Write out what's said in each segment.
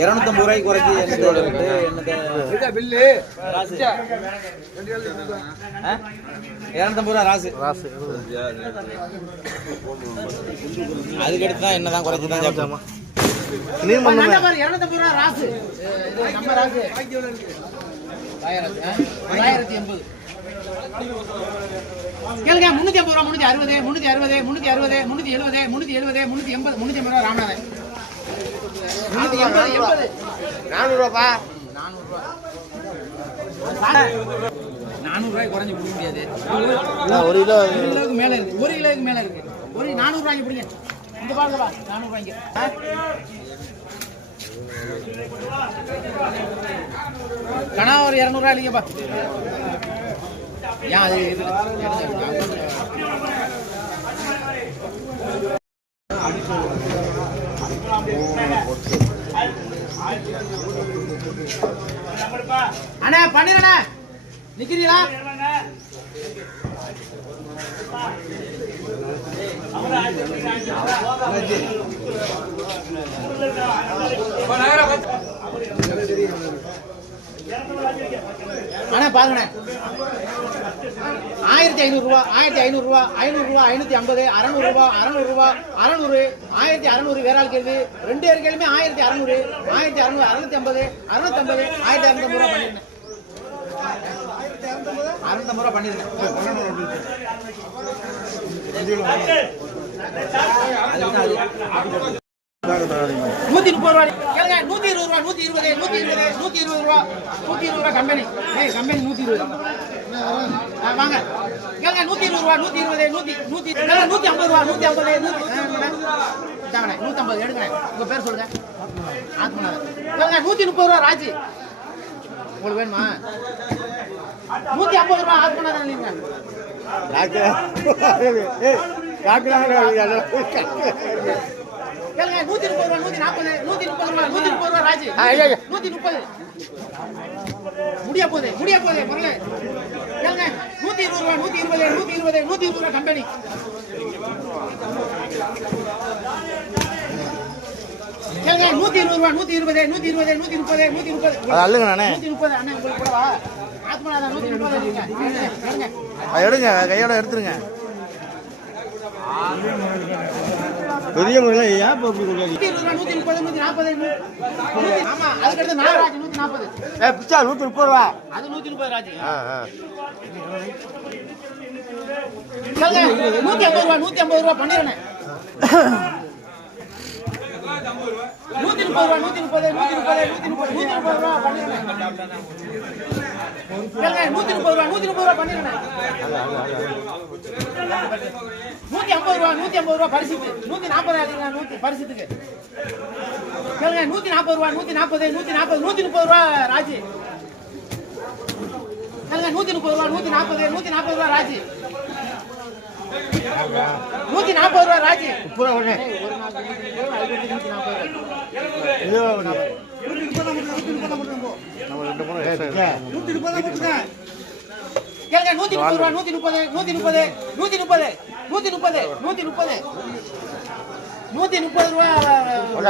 இருநூத்தம்பது ரூபாய்க்கு குறைச்சி? இருநூத்தம்பது ரூபா ராசு. ராசு. அதுக்கடுத்து தான் என்னதான் குறைச்சி தான் சாப்பிடுமா கிளீன் பண்ணுமே. இருநூத்தம்பது ரூபா ராசு. இது நம்ம ராசு. ஆயிரத்தி ஆயிரத்தி எண்பது. கேளுங்க முன்னூத்தி ஐம்பது ரூபா முன்னூத்தி அறுபது முன்னூத்தி அறுபது முன்னூத்தி அறுபது முன்னூத்தி எழுபது முன்னூத்தி எழுபது முன்னூத்தி எண்பது முன்னூத்தி எண்பது ரூபா ராமநாதன். முன்னூத்தி எண்பது எண்பது. நானூறுவாப்பா நானூறு ரூபாய் குறைஞ்சு முடியாது. ஒரு கிலோ ஒரு கிலோவுக்கு மேல இருக்கு. ஒரு கிலோவுக்கு மேல இருக்கு. ஒரு நானூறு ரூபாய்க்கு பிடிங்க. இந்த பாருங்கப்பா நானூறு ரூபாய்க்கு ஆ? கணா ஒரு இரநூறுவா இல்லைங்கப்பா ஏன் அது இது அண்ணா பண்ணிடுறண்ணா நிக்கிறீங்களா? அண்ணா பாருங்கண்ணே. ஆயிரத்தி ஐநூறுரூவா ஆயிரத்தி ஐநூறுரூவா ஐநூறுரூவா ஐநூற்றி ஐம்பது அறநூறுவா அறநூறுவா அறநூறு ஆயிரத்தி அறநூறு வேற ஆள் கேள்வி. ரெண்டு பேர் கேள்வியுமே ஆயிரத்தி அறநூறு ஆயிரத்தி அறநூறு அறுநூத்தி ஐம்பது அறுநூத்தம்பது ஆயிரத்தி அறுநூத்தம்பது ரூபா அறுநூத்தம்பது ரூபா பண்ணிருந்தேன். நூத்தி முப்பது ரூபா. கேளுங்க நூத்தி இருபது ரூபா நூத்தி இருபது நூத்தி இருபது நூத்தி இருபது ரூபா நூத்தி இருபது ரூபா கம்பெனி. ஏய் கம்பெனி நூத்தி இருபது. வாங்க. கேளுங்க நூத்தி இருபது ரூபா நூத்தி இருபது நூத்தி நூத்தி நூத்தி ஐம்பது ரூபா நூத்தி ஐம்பது நூத்தி நூத்தி ஐம்பது எடுங்க உங்க பேர் சொல்லுங்க. கேளுங்க நூத்தி முப்பது ரூபா ராஜி. உங்களுக்கு வேணுமா? நூத்தி ஐம்பது ரூபா ஆத்மநாதன் இல்லைங்க. கேளுங்க நூத்தி முப்பது ரூபா நூத்தி நாற்பது நூத்தி முப்பது ரூபா நூத்தி முப்பது ரூபா ராஜி. நூத்தி முப்பது. முடிய போகுது முடிய போகுது முதல்ல கேளுங்க நூத்தி இருபது ரூபா நூத்தி இருபது நூத்தி இருபது நூத்தி இருபது ரூபா கம்பெனி நூத்தி இருபது ரூபா நூத்தி இருபது நூத்தி இருபது நூத்தி முப்பது நூத்தி முப்பது. அல்லுங்க நானே. நூத்தி முப்பது அண்ணன் உங்களுக்கு கூடவா ஆத்மநாதன் நூத்தி முப்பது எடுங்க கையோட எடுத்துருங்க. பெரிய முறையில் ஏன் இப்போ இப்படி கொடுக்காது நூத்தி முப்பது நாற்பது அதுக்கடுத்து நாகராஜ் நாற்பது ஏ பிச்சா நூற்றி முப்பது ரூபா. அது முப்பது ராஜ் ஆ ஆ. ஐம்பது ரூபா ஐம்பது ரூபா பண்ணிடுறேன் நூத்தி முப்பது ரூபா நூத்தி முப்பது நூத்தி முப்பது நூத்தி முப்பது நூத்தி முப்பது ரூபா பண்ணிடுறேன் நூத்தி முப்பது ரூபா நூத்தி முப்பது ரூபா பண்ணிடுறேன் நூத்தி ஐம்பது ரூபா நூத்தி ஐம்பது ரூபா பரிசுக்கு. நூத்தி நாற்பது ஆகுதுங்க நூத்தி பரிசுத்துக்கு? கேளுங்க நூத்தி நாற்பது ரூபா நூத்தி நாற்பது நூத்தி நாற்பது நூத்தி முப்பது ரூபா ராஜி. கேளுங்க நூத்தி முப்பது ரூபா நூத்தி நாற்பது நூத்தி நாற்பது ரூபா ராஜி. நூத்தி நாற்பது ரூபா ராஜி. முப்பது ரூபா நூத்தி நாற்பது ரெண்டு மூணு extra எடுத்துக்கணும். கேளுங்க நூத்தி முப்பது ரூபா நூத்தி முப்பது நூத்தி முப்பது நூத்தி முப்பது நூத்தி முப்பது நூத்தி முப்பது. நூத்தி முப்பது ரூபா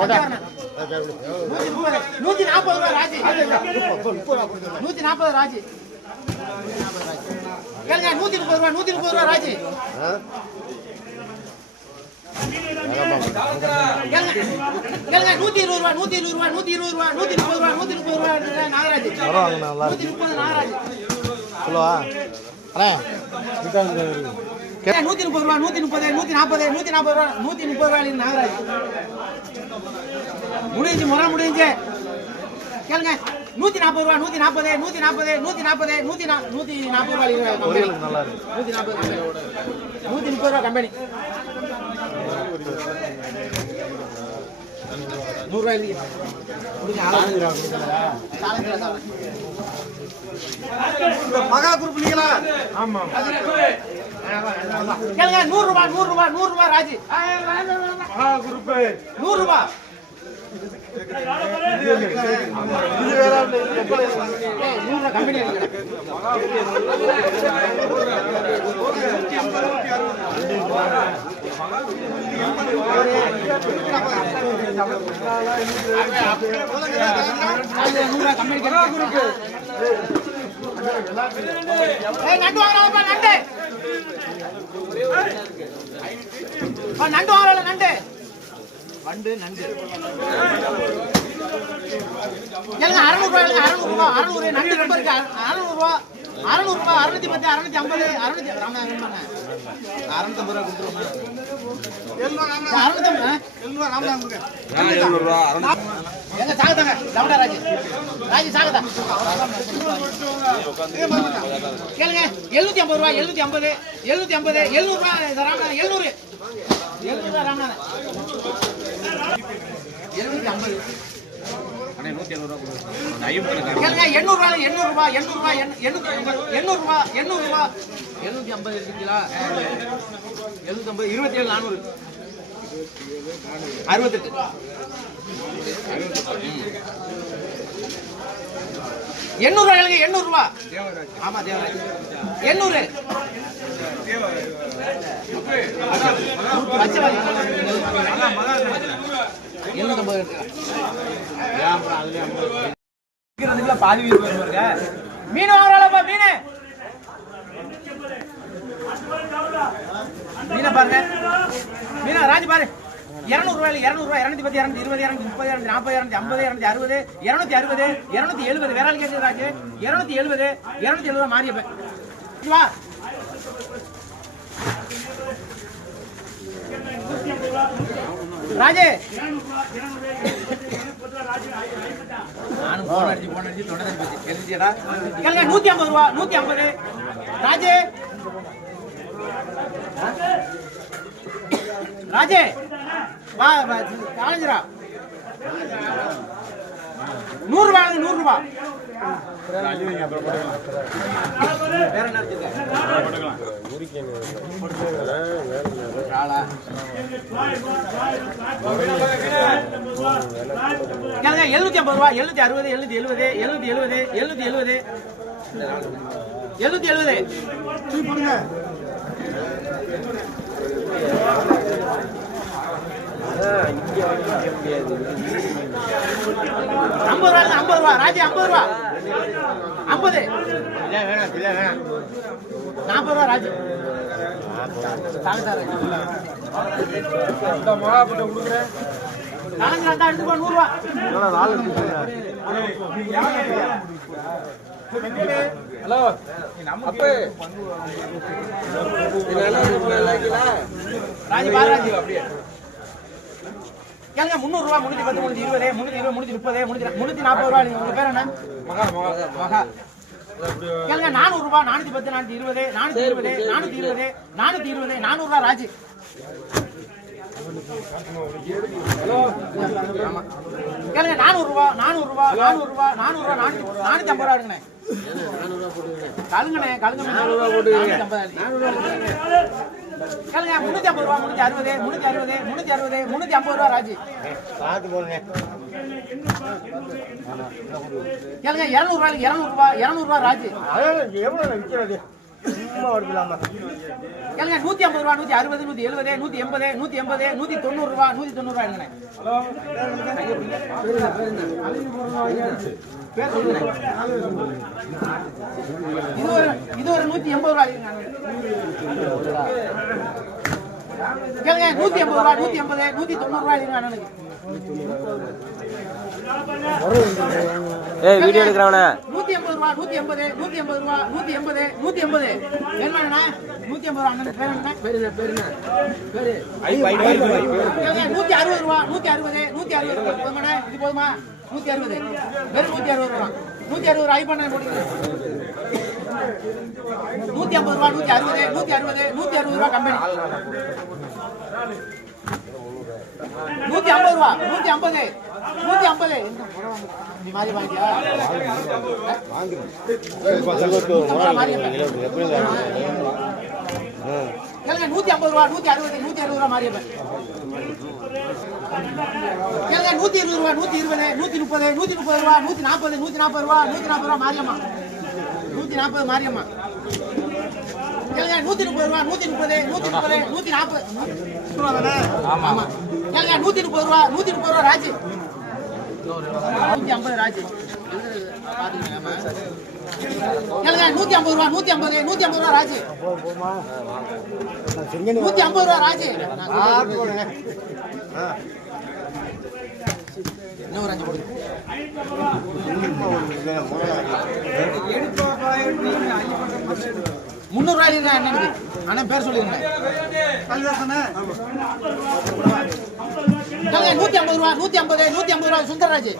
முப்பது நூத்தி நாற்பது ரூபா ராஜி. நூத்தி நாற்பது ராஜி. கேளுங்க நூத்தி முப்பது ரூபா நூத்தி முப்பது ரூபா ராஜி. நூத்தி இருபது ரூபா நூத்தி இருபது ரூபா நூத்தி இருபது ரூபா நூத்தி முப்பது ரூபா நூத்தி முப்பது ரூபா இருக்குங்க, நாகராஜ். பரவாயில்ல நூத்தி முப்பது நாகராஜ் சொல்லுவா அண்ணே ஏன் நூத்தி முப்பது ரூபா நூத்தி முப்பது நூத்தி நாற்பது நூத்தி நாற்பது ரூபா நூத்தி முப்பது ரூபா இல்லைங்க நாகராஜ் முடிஞ்சு முறை முடிஞ்சு கேளுங்க நூத்தி நாற்பது ரூபா நூத்தி நாற்பது நூத்தி நாற்பது நூத்தி நாற்பது நூத்தி நூத்தி நாற்பது ரூபா நூத்தி நாற்பது நூத்தி முப்பது ரூபா கம்பெனி. நூறு ரூபாய் இல்லையா. மகா குரூப் நீங்களா கேளுங்க நூறு ரூபாய் நூறு ரூபாய் நூறு ரூபாய் ராஜி. நூறு ரூபாய் ஏய், நூறு ரூபா. நண்டு வாங்குறாங்கப்பா நண்டு. நண்டு வாங்குறாங்க நண்டு. வண்டு நண்டு. ஏங்க அறுநூறு ரூபாய் ஏங்க அறுநூறு நண்டு ரொம்ப இருக்கு. அறுநூறு ரூபாய் அறுநூறு ரூபாய் அறுநூத்தி பத்து அறுநூத்தி ஐம்பது அறுநூத்தி அறுநூத்தம்பது ரூபா கொடுத்துருவோம்? அறுநூத்தம்பது எங்க சாகதாங்க? லவுடா ராஜி. ராஜி சாகதா? கேளுங்க எழுநூத்தி ஐம்பது ரூபாய் எழுநூத்தி ஐம்பது எழுநூத்தி ஐம்பது எழுநூறு ரூபாய் ராமநாதன் எழுநூறு எழுநூறு ரூபாய் ராமநாதன் எழுநூத்தி ஐம்பது. கேளுங்க எண்ணூறு ரூபாய் எண்ணூறு ரூபாய் எண்ணூறு ரூபாய் எண்ணூத்தி எண்ணூறு ரூபாய் எண்ணூறு ரூபாய் எழுநூத்தி ஐம்பது இருக்குங்களா? எழுநூத்தி ஐம்பது இருபத்தி ஏழு நானூறு. அறுபத்தெட்டு. எண்ணூறு ரூபாய் எண்ணூறு ரூபாய் ஆமா தேவராஜ். எண்ணூறு. பாதி வீடு வருவாருங்க மீன் வாங்குறாளப்பா மீன் மீனை பாருங்க மீனா ராஜி பாரு இருநூறு இரநூறுவா இரநூத்தி ரூபாய் பத்து இருநூத்தி இருபது இருநூத்தி முப்பது இருநூத்தி நாற்பது இருநூத்தி ஐம்பது இருநூத்தி அறுபது இருநூத்தி அறுபது இருநூத்தி எழுபது வேற ஆள் கேட்குது ராஜு இருநூத்தி எழுபது இருநூத்தி எழுபது மாறியப்ப ராஜே. நானும் போன் அடிச்சு போன் அடிச்சு தொண்டை நூத்தி ஐம்பது ரூபா நூத்தி ஐம்பது. ராஜே. ராஜே. வா காலேஜரா. நூறு ரூபாய் நூறு ரூபாய் வேற என்ன? ஆளா? எழுநூத்தி ஐம்பது ரூபா எழுநூத்தி அறுபது எழுநூத்தி எழுபது எழுநூத்தி எழுபது எழுநூத்தி எழுபது எழுநூத்தி எழுபது ஐம்பது ரூபா ஐம்பது ரூபா ராஜி ஐம்பது ரூபா ஐம்பது. நாற்பது ராஜி. ஹலோ அப்ப. ராஜி பாரு ராஜி. கேளுங்க முந்நூறு ரூபா முன்னூத்தி பத்து முன்னூத்தி இருபது முன்னூத்தி இருபது முன்னூத்தி முப்பது முன்னூத்தி முன்னூத்தி நாற்பது ரூபா நீங்க உங்க பேர் என்ன? மகா. கேளுங்க நானூறு ரூபா நானூத்தி பத்து நானூத்தி இருபது நானூத்தி இருபது நானூத்தி இருபது நானூத்தி இருபது நானூறு ரூபா ராஜி. கேளுங்க நானூறு ரூபா நானூறு ரூபா நானூறு ரூபா நானூறு ரூபா நானூத்தி நானூத்தி ஐம்பது ரூபா எடுங்கண்ணே. கழுங்கண்ணே கழுங்க நானூறு ரூபா கேளுங்க முன்னூத்தி ஐம்பது ரூபா முன்னூத்தி அறுபது முன்னூத்தி அறுபது முன்னூத்தி அறுபது முன்னூத்தி ஐம்பது ரூபா ராஜி. பார்த்து போடுங்க. கேளுங்க இருநூறு ரூபாய்க்கு இருநூறு ரூபா இருநூறு ரூபா ராஜி. அதான் எவ்வளோ விற்கிறது சும்மா வருதுலாமா கேளுங்க நூத்தி ஐம்பது ரூபா நூத்தி அறுபது நூத்தி எழுபது நூத்தி எண்பது நூத்தி எண்பது நூத்தி தொண்ணூறு ரூபா நூத்தி தொண்ணூறு ரூபா. இது ஒரு இது ஒரு நூத்தி எண்பது ரூபாய் கேளுங்க நூத்தி எண்பது ரூபா நூத்தி எண்பது நூத்தி தொண்ணூறு இருங்க அண்ணனுக்கு. ஏய் வீடியோ எடுக்கிறவன. நூத்தி எண்பது ரூபா நூத்தி எண்பது நூத்தி எண்பது ரூபா நூத்தி எண்பது நூத்தி எண்பது. வேணுமாண்ணா நூத்தி எண்பது ரூபா அண்ணன் பேர் என்ன? பேரு பேரு என்ன? பேரு கேளுங்க, நூத்தி அறுபது ரூபா நூத்தி அறுபது நூத்தி அறுபது ரூபா. போதுமாண்ணா? இது போதுமா? நூத்தி அறுபது. வெறும் நூத்தி அறுபது ரூபா. நூத்தி அறுபது ரூபா ஐ பண்ண போட்டுக்கிறேன் நூத்தி ஐம்பது ரூபா நூத்தி அறுபது நூத்தி அறுபது நூத்தி அறுபது ரூபா கம்பெனி. நூத்தி ஐம்பது ரூபா நூத்தி ஐம்பது. நூத்தி ஐம்பது நீ மாதிரி வாங்கியா நூத்தி ஐம்பது ரூபா நூத்தி அறுபது நூத்தி அறுபது ரூபா மாறியப்பன் கேளுங்க நூத்தி இருபது ரூபா நூத்தி இருபது நூத்தி முப்பது நூத்தி முப்பது ரூபா நூத்தி நாற்பது நூத்தி நாற்பது ரூபா நூத்தி நாற்பது ரூபா மாரியம்மா நூத்தி நாற்பது மாரியம்மா கேளுங்க நூத்தி முப்பது ரூபா நூத்தி முப்பது நூத்தி முப்பது நூத்தி நாற்பது. ஆமா ஆமா. கேளுங்க நூத்தி முப்பது ரூபா நூத்தி முப்பது ரூபா ராஜு. நூத்தி ஐம்பது ஐம்பது ரூபா நூத்தி ஐம்பது நூத்தி ஐம்பது ரூபா ராஜு. நூத்தி ஐம்பது ரூபா ராஜு. பார்த்து ஒரு அஞ்சு கொடுங்க முந்நூறு அண்ணனுக்கு அண்ணன் பேர் சொல்லிருங்க. நூத்தி ஐம்பது ரூபா நூத்தி ஐம்பது நூத்தி ஐம்பது ரூபா சுந்தரராஜ்.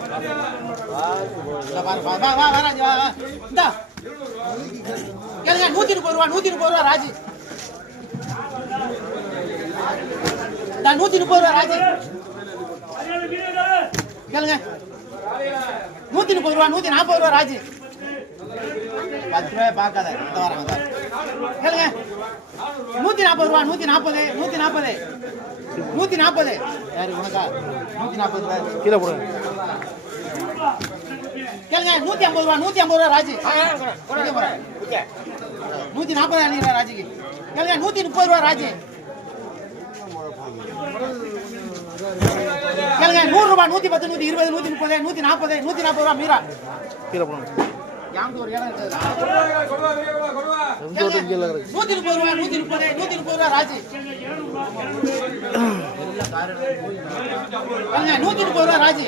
வா வா வா கேளுங்க நூத்தி முப்பது ரூபா நூத்தி முப்பது ரூபா ராஜ். நூத்தி முப்பது ரூபா ராஜி. கேளுங்க. நூத்தி முப்பது ரூபா நூத்தி நாற்பது ரூபா ராஜ். பத்து ரூபாய் பார்க்காத இந்த வாரம் கேளுங்க. நூத்தி நாற்பது ரூபா நூத்தி நாற்பது நூத்தி நாற்பது நூத்தி நாற்பது யாரு உனக்கா? நூத்தி நாற்பது ரூபாய். கீழே போடுங்க கேளுங்க நூத்தி ஐம்பது ரூபா நூத்தி ஐம்பது ரூபா ராஜு. நூத்தி நாற்பது அணிக்கிறா ராஜுக்கு. கேளுங்க நூத்தி முப்பது ரூபா ராஜு. கேளுங்க நூறு ரூபாய் நூத்தி பத்து நூத்தி இருபது நூத்தி முப்பது நூத்தி நாற்பது நூத்தி நாற்பது ரூபா மீரா. கீழே போடுங்க யாருக்கு ஒரு இடம் இருக்குது? கேளுங்க, நூத்தி முப்பது ரூபா நூத்தி முப்பது நூத்தி முப்பது ரூபா ராஜு. நூத்தி முப்பது ரூபா ராஜு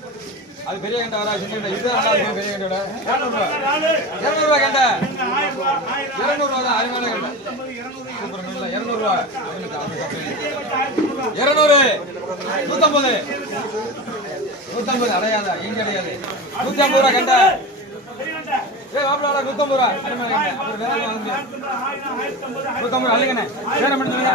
அது பெரிய கெண்டா வரா சின்ன கெண்டா? இது நல்லா இருக்கும் பெரிய கெண்டா இருநூறுவா. கெண்டா? இருநூறுவா தான் அருமையான கெண்டா. இருநூறுவா. இருநூறு. நூத்தம்பது. நூத்தம்பது அடையாதா? எங்க அடையாது? நூத்தி ஐம்பது ரூபா கெண்டா. ஏ மாப்பிள்ள நூத்தம்பது ரூபா. அருமையான கெண்டா அப்புறம் வேற எதுவும் வாங்க. நூத்தம்பது ரூபா அள்ளுங்கண்ணே வேற மட்டும் சொல்லுங்க